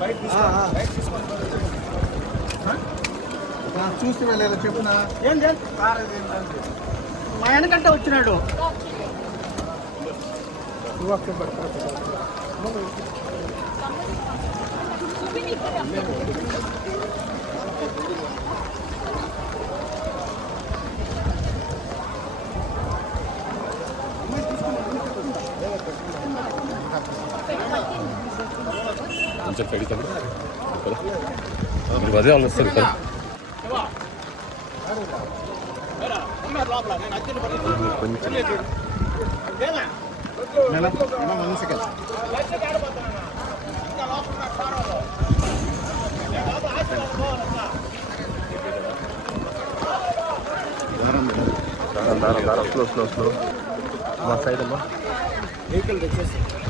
చూసి వెళ్ళేలా చెప్పునా ఏం చేస్తా మా వెనకంటే వచ్చినాడు పడుతుంది 이제 배기 때문에 우리 바지 알았어 일단 Slow, slow, slow. What side am I? Vehicle, the chest.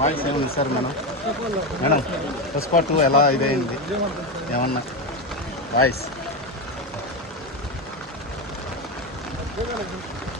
Madam voice ఏమి sir madam madam first part ఎలా ఇదైంది ఏమన్నా వాయిస్